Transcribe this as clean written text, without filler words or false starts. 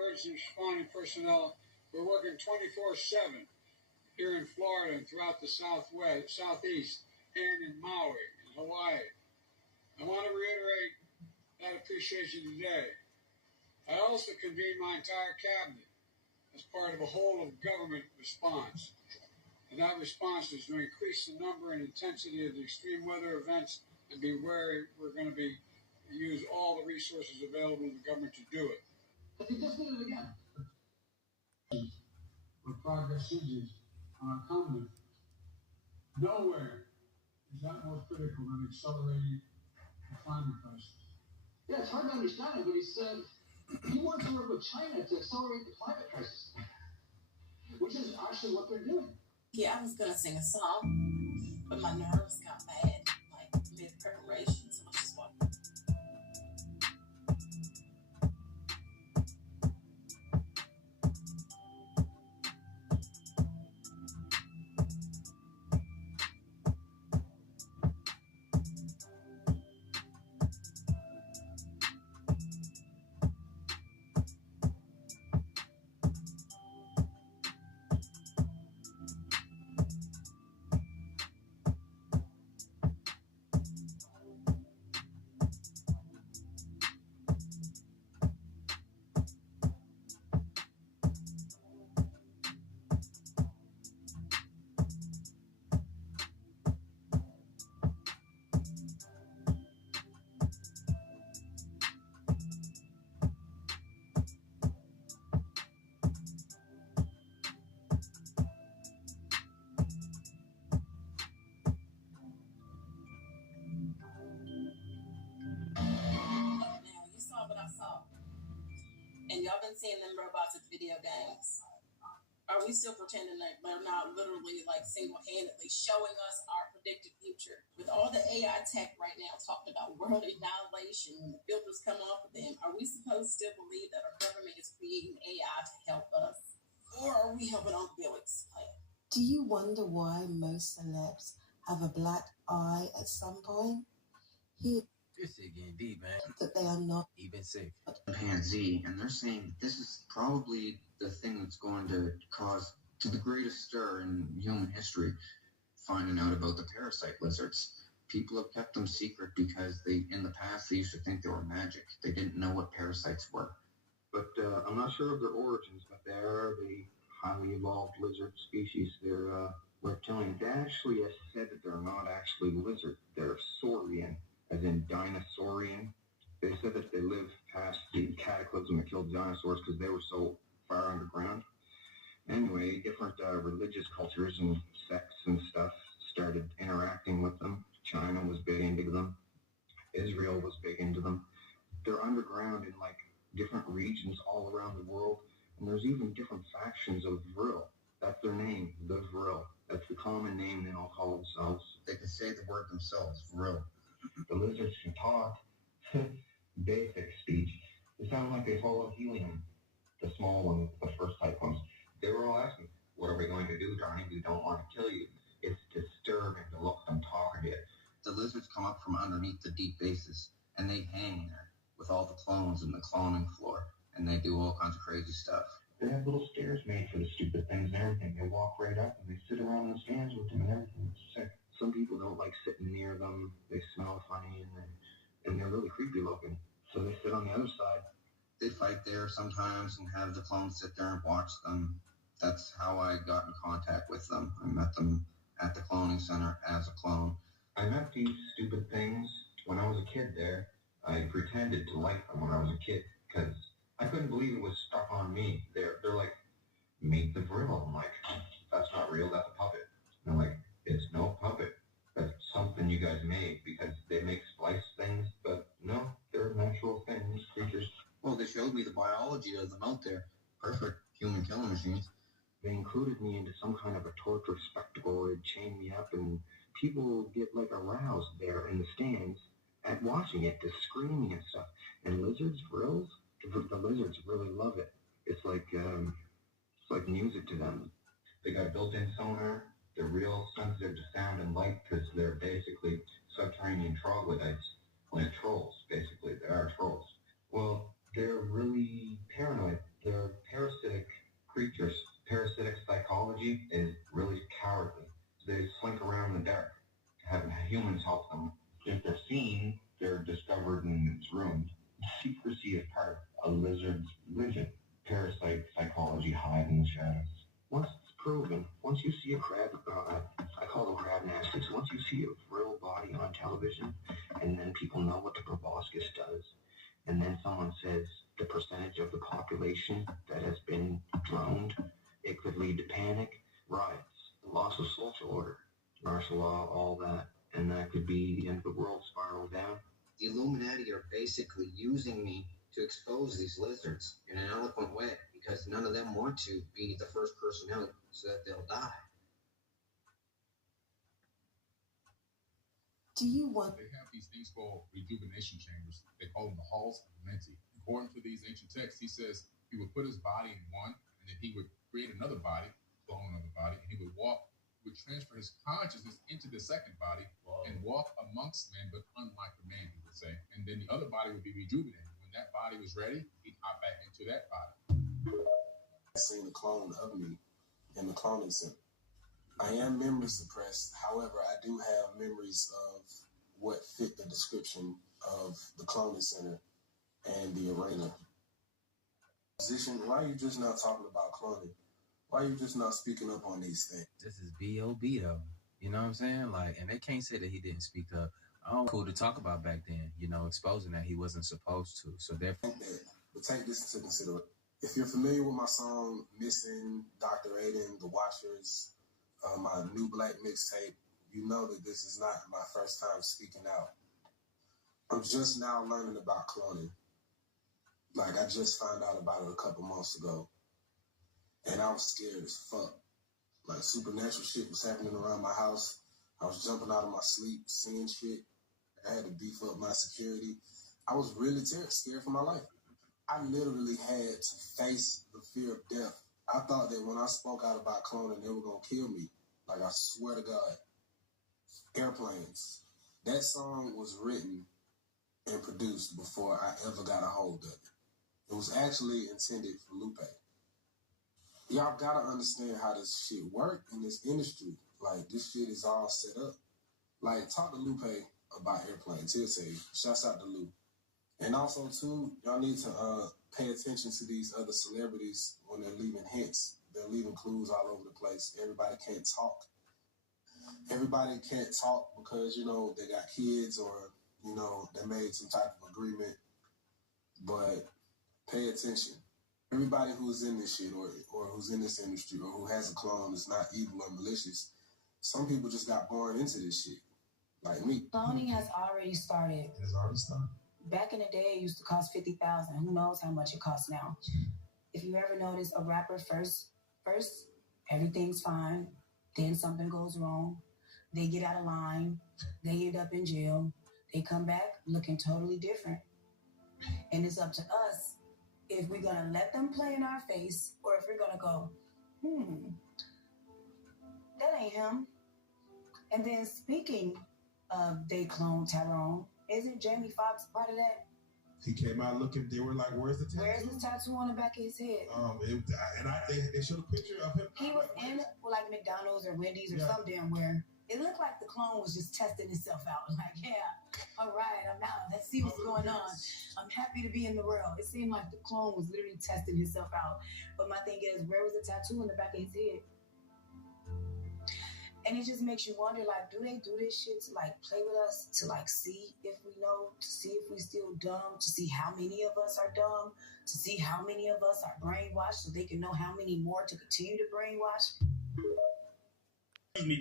emergency responding personnel who are working 24/7 here in Florida and throughout the Southeast, and in Maui and Hawaii. I want to reiterate that appreciation today. I also convened my entire cabinet as part of a whole-of-government response. And that response is to increase the number and intensity of the extreme weather events and be wary we're going to use all the resources available in the government to do it. But they just did it again. Where progress hinges on our continent. Nowhere is that more critical than accelerating the climate crisis. Yeah, it's hard to understand it, but he said he wants to work with China to accelerate the climate crisis, which is actually what they're doing. Yeah, I was gonna sing a song, but my nerves got bad, like mid-preparation, so I just walked. What I saw. And y'all been seeing them robots at video games. Are we still pretending that they're not literally like single-handedly showing us our predicted future? With all the AI tech right now talking about world annihilation, when the filters come off of them, are we supposed to still believe that our government is creating AI to help us? Or are we helping on Felix's plan? Do you wonder why most celebs have a black eye at some point? This is getting deep, man. That they are not even sick. Pan Z, and they're saying this is probably the thing that's going to cause to the greatest stir in human history, finding out about the parasite lizards. People have kept them secret because in the past, they used to think they were magic. They didn't know what parasites were. But I'm not sure of their origins, but they are the highly evolved lizard species. They're reptilian. They actually have said that they're not actually lizard. They're saurian, as in dinosaurian. They said that they lived past the cataclysm that killed dinosaurs because they were so far underground. Anyway, different religious cultures and sects and stuff started interacting with them. China was big into them. Israel was big into them. They're underground in like different regions all around the world. And there's even different factions of Vril. That's their name, the Vril. That's the common name they all call themselves. They can say the word themselves, Vril. The lizards can talk. Basic speech. They sound like they follow helium. The small ones, the first type ones. They were all asking, what are we going to do, darling? We don't want to kill you. It's disturbing to look at them talking to you. The lizards come up from underneath the deep bases, and they hang there with all the clones in the cloning floor, and they do all kinds of crazy stuff. They have little stairs made for the stupid things and everything. They walk right up, and they sit around in the stands with them and everything. It's sick. Some people don't like sitting near them. They smell funny, and they're really creepy looking. So they sit on the other side. They fight there sometimes and have the clones sit there and watch them. That's how I got in contact with them. I met them at the cloning center as a clone. I met these stupid things when I was a kid there. I pretended to like them when I was a kid because I couldn't believe it was stuck on me. They're like, meet the Vril. I'm like, that's not real, that's a puppet. And they're like, it's no puppet. That's something you guys made because they make splice things, but no, they're natural things, creatures. Well, they showed me the biology of them out there. Perfect human killing machines. They included me into some kind of a torture spectacle. They'd chain me up, and people get like aroused there in the stands at watching it, just screaming and stuff. And lizards, Vrils, the lizards really love it. It's like music to them. They got built-in sonar. They're real sensitive to sound and light because they're basically subterranean troglodytes, like trolls, basically. They are trolls. Well, they're really paranoid. They're lizards widget. Parasite psychology hide in the shadows. Once it's proven, once you see a crab, I call them crab nasties, once you see a real body on television, and then people know what the proboscis does, and then someone says the percentage of the population that has been droned, it could lead to panic, riots, loss of social order, martial law, all that, and that could be the end of the world spiral down. The Illuminati are basically using me to expose these lizards in an eloquent way because none of them want to be the first person out so that they'll die. Do you want... They have these things called rejuvenation chambers. They call them the halls of Amenti. According to these ancient texts, he says he would put his body in one, and then he would create another body, clone another body, and he would transfer his consciousness into the second body and walk amongst men, but unlike a man, he would say. And then the other body would be rejuvenated. When that body was ready, he'd hop back into that body. I've seen a clone of me in the cloning center. I am memory suppressed. However, I do have memories of what fit the description of the cloning center and the arena. Position, why are you just not talking about cloning? Why are you just not speaking up on these things? This is B.O.B. though. You know what I'm saying? Like, and they can't say that he didn't speak up. Cool to talk about back then, you know, exposing that he wasn't supposed to. So therefore, but take this into consideration. If you're familiar with my song Missing, Dr. Aiden, The Watchers, my New Black mixtape, you know that this is not my first time speaking out. I'm just now learning about cloning. Like, I just found out about it a couple months ago. And I was scared as fuck. Like, supernatural shit was happening around my house. I was jumping out of my sleep, seeing shit. I had to beef up my security. I was really scared for my life. I literally had to face the fear of death. I thought that when I spoke out about cloning, they were going to kill me. Like, I swear to God. Airplanes. That song was written and produced before I ever got a hold of it. It was actually intended for Lupe. Y'all gotta understand how this shit work in this industry. Like, this shit is all set up. Like, talk to Lupe about airplanes. He'll tell you. Shouts out to Lupe. And also, too, y'all need to pay attention to these other celebrities when they're leaving hints. They're leaving clues all over the place. Everybody can't talk. Everybody can't talk because, you know, they got kids or, you know, they made some type of agreement. But pay attention. Everybody who's in this shit or who's in this industry or who has a clone is not evil or malicious. Some people just got born into this shit, like me. Cloning has already started. It's already started. Back in the day, it used to cost $50,000. Who knows how much it costs now? If you ever notice a rapper first, everything's fine. Then something goes wrong. They get out of line. They end up in jail. They come back looking totally different. And it's up to us if we're going to let them play in our face or if we're going to go, that ain't him. And then speaking of they clone Tyrone, isn't Jamie Foxx part of that? He came out looking, they were like, where's the tattoo? Where's the tattoo on the back of his head? They showed a picture of him. He was in like McDonald's or Wendy's or some damn where. It looked like the clone was just testing himself out. Like, yeah, all right, I'm out. Let's see what's going on. I'm happy to be in the world. It seemed like the clone was literally testing himself out. But my thing is, where was the tattoo on the back of his head? And it just makes you wonder, like, do they do this shit to, like, play with us, to, like, see if we know, to see if we still dumb, to see how many of us are dumb, to see how many of us are brainwashed so they can know how many more to continue to brainwash?